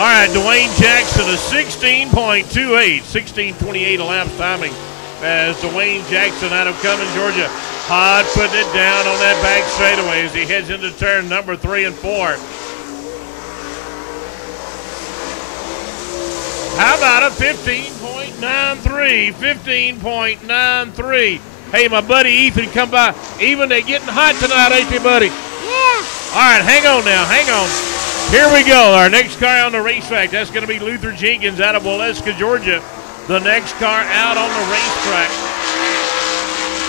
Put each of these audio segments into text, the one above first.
All right, Dwayne Jackson, a 16.28, 16.28 elapsed timing as Dwayne Jackson out of Cumming, Georgia. Hod putting it down on that back straightaway as he heads into turn number 3 and 4. How about a 15.93, 15.93. Hey, my buddy Ethan, come by. Even they're getting hot tonight, ain't they, buddy? Yeah. All right, hang on now, hang on. Here we go, our next car on the racetrack. That's going to be Luther Jenkins out of Waleska, Georgia. The next car out on the racetrack.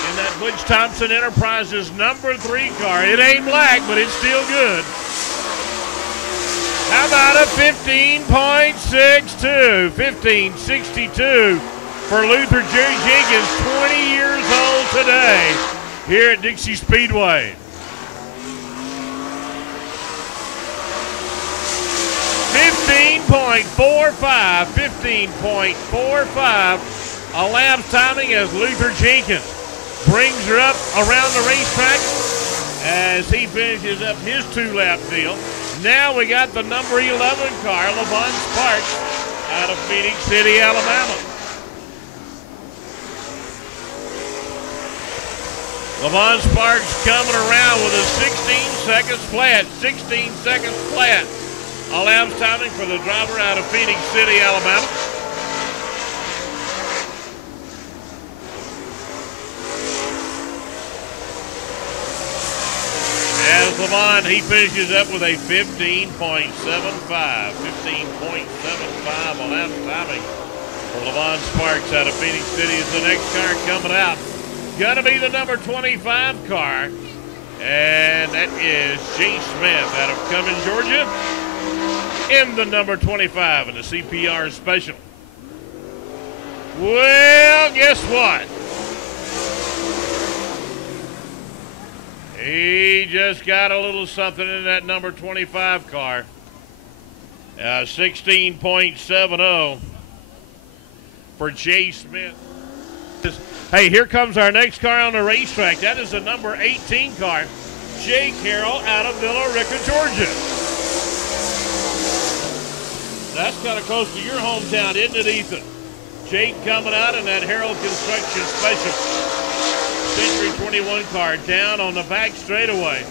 In that Butch Thompson Enterprises number 3 car. It ain't black, but it's still good. How about a 15.62, 15.62 for Luther Jenkins, 20 years old today here at Dixie Speedway. 15.45, 15.45 elapsed timing as Luther Jenkins brings her up around the racetrack as he finishes up his 2-lap deal. Now we got the number 11 car, LaVon Sparks, out of Phoenix City, Alabama. LaVon Sparks coming around with a 16 seconds flat, 16 seconds flat. Elapsed timing for the driver out of Phoenix City, Alabama. As LaVon, he finishes up with a 15.75, 15.75 elapsed timing for LaVon Sparks out of Phoenix City is the next car coming out. Gonna be the number 25 car, and that is Jay Smith out of Cumming, Georgia, in the number 25 in the CPR Special. Well, guess what? He just got a little something in that number 25 car. 16.70 for Jay Smith. Hey, here comes our next car on the racetrack. That is the number 18 car, Jay Carroll out of Villa Rica, Georgia. That's kind of close to your hometown, isn't it, Ethan? Jake coming out in that Herald Construction Special Century 21 car down on the back straightaway.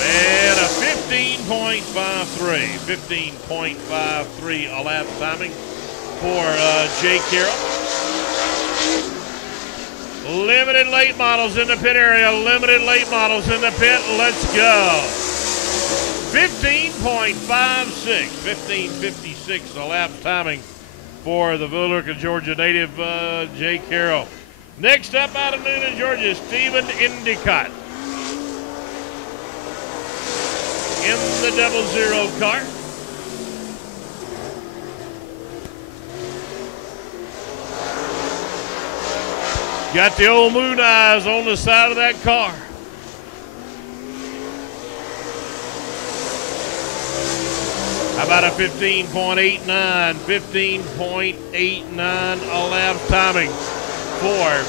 And a 15.53, 15.53 elapsed timing for Jake Carroll. Limited late models in the pit area, limited late models in the pit. Let's go. 15.56, 15.56 elapsed timing for the Villa Rica, Georgia native Jay Carroll. Next up out of Noonan, Georgia, Stephen Endicott in the 00 car. Got the old moon eyes on the side of that car. How about a 15.89, 15.89 elapsed timing for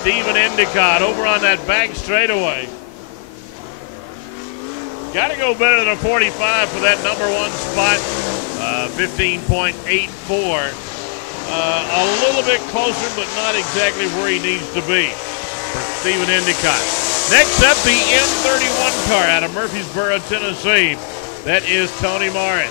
Stephen Endicott over on that back straightaway. Got to go better than a 45 for that number 1 spot, 15.84. A little bit closer, but not exactly where he needs to be for Stephen Endicott. Next up, the M31 car out of Murfreesboro, Tennessee. That is Tony Morris.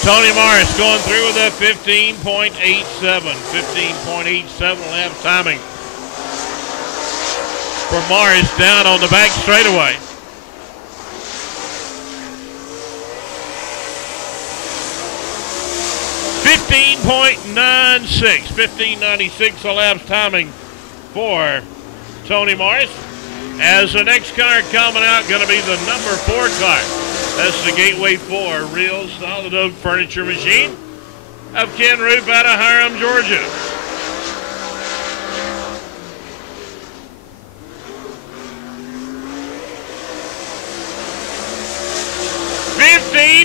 Tony Morris going through with a 15.87, 15.87 lap timing for Morris down on the back straightaway. .96, 15.96 elapsed timing for Tony Morris. As the next car coming out, going to be the number 4 car. That's the Gateway 4 Real Solid Oak Furniture Machine of Ken Roop out of Hiram, Georgia.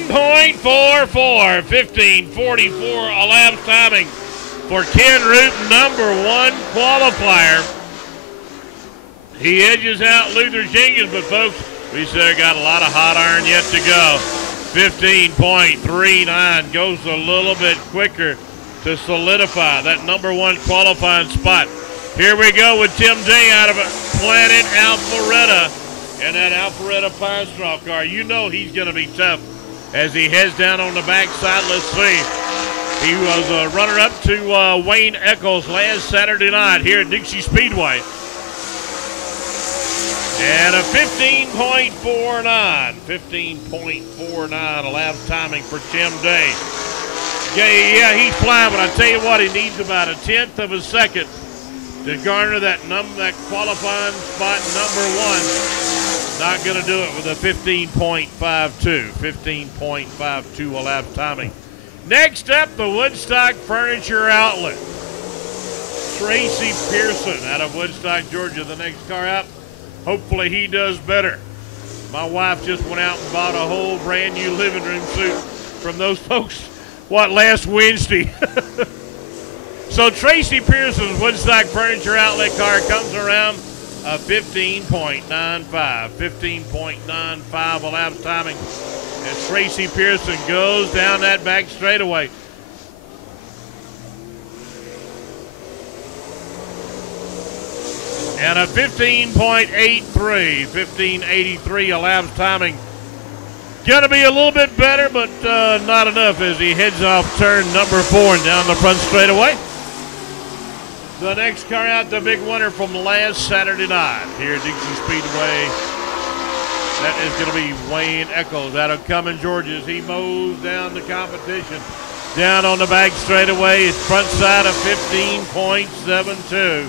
15.44, 15:44 elapsed timing for Ken Root, number one qualifier. He edges out Luther Jenkins, but folks, we still got a lot of hot iron yet to go. 15.39 goes a little bit quicker to solidify that number one qualifying spot. Here we go with Tim Day out of Planet Alpharetta and that Alpharetta Pine Straw car. You know he's going to be tough as he heads down on the backside. Let's see. He was a runner-up to Wayne Eccles last Saturday night here at Dixie Speedway. And a 15.49, 15.49 elapsed timing for Tim Day. Yeah, he's flying, but I tell you what, he needs about a tenth of a second to garner that qualifying spot number one. Not going to do it with a 15.52, 15.52 elapsed timing. Next up, the Woodstock Furniture Outlet. Tracy Pearson out of Woodstock, Georgia, the next car out. Hopefully he does better. My wife just went out and bought a whole brand new living room suit from those folks, last Wednesday. So Tracy Pearson's Woodstock Furniture Outlet car comes around a 15.95, 15.95 elapsed timing as Tracy Pearson goes down that back straightaway. And a 15.83, 15.83 elapsed timing. Going to be a little bit better, but not enough as he heads off turn number 4 and down the front straightaway. The next car out, the big winner from last Saturday night here at Dixie Speedway. That is going to be Wayne Eccles out of Cumming, Georgia, as he mows down the competition. Down on the back straightaway, his front side of 15.72.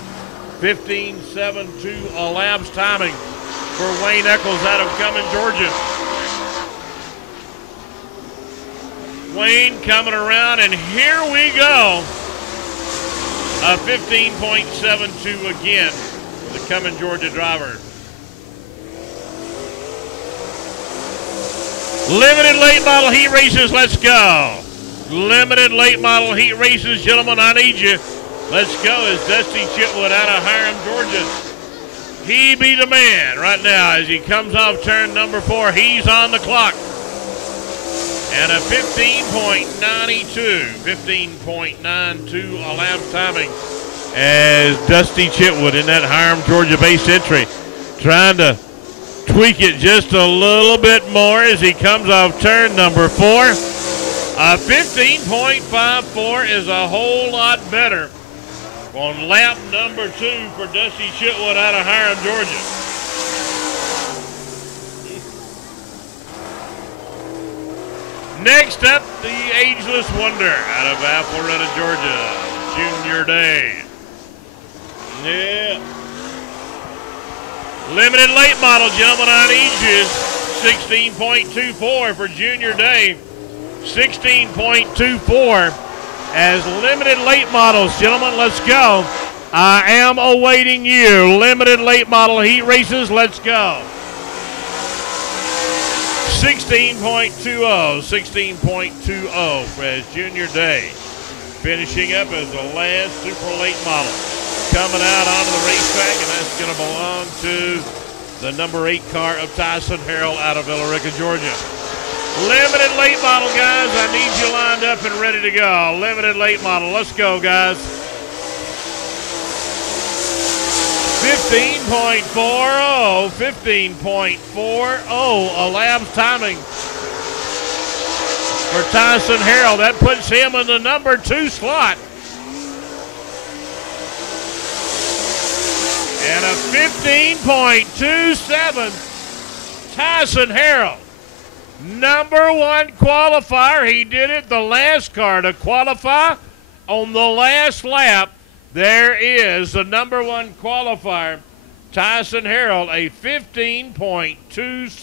15.72 elapsed timing for Wayne Eccles out of Cumming, Georgia. Wayne coming around, and here we go. A 15.72 again for the Cumming, Georgia driver. Limited late model heat races, let's go. Limited late model heat races, gentlemen, I need you. Let's go as Dusty Chitwood out of Hiram, Georgia. He be the man right now as he comes off turn number 4. He's on the clock. And a 15.92, 15.92 elapsed timing as Dusty Chitwood in that Hiram, Georgia-based entry, trying to tweak it just a little bit more as he comes off turn number 4. A 15.54 is a whole lot better on lap number 2 for Dusty Chitwood out of Hiram, Georgia. Next up, the ageless wonder out of Alpharetta, Georgia, Junior Day. Yeah. Limited late model, gentlemen, on ages. 16.24 for Junior Day. 16.24 as limited late models, gentlemen. Let's go. I am awaiting you. Limited late model heat races. Let's go. 16.20, 16.20 for as Junior Day. Finishing up as the last super late model. Coming out onto the racetrack, and that's going to belong to the number 8 car of Tyson Harrell out of Villarica, Georgia. Limited late model, guys. I need you lined up and ready to go. Limited late model. Let's go, guys. 15.40, 15.40 elapsed timing for Tyson Harrell. That puts him in the number 2 slot. And a 15.27, Tyson Harrell. Number 1 qualifier. He did it the last car to qualify on the last lap. There is the number 1 qualifier, Tyson Harrell, a 15.27.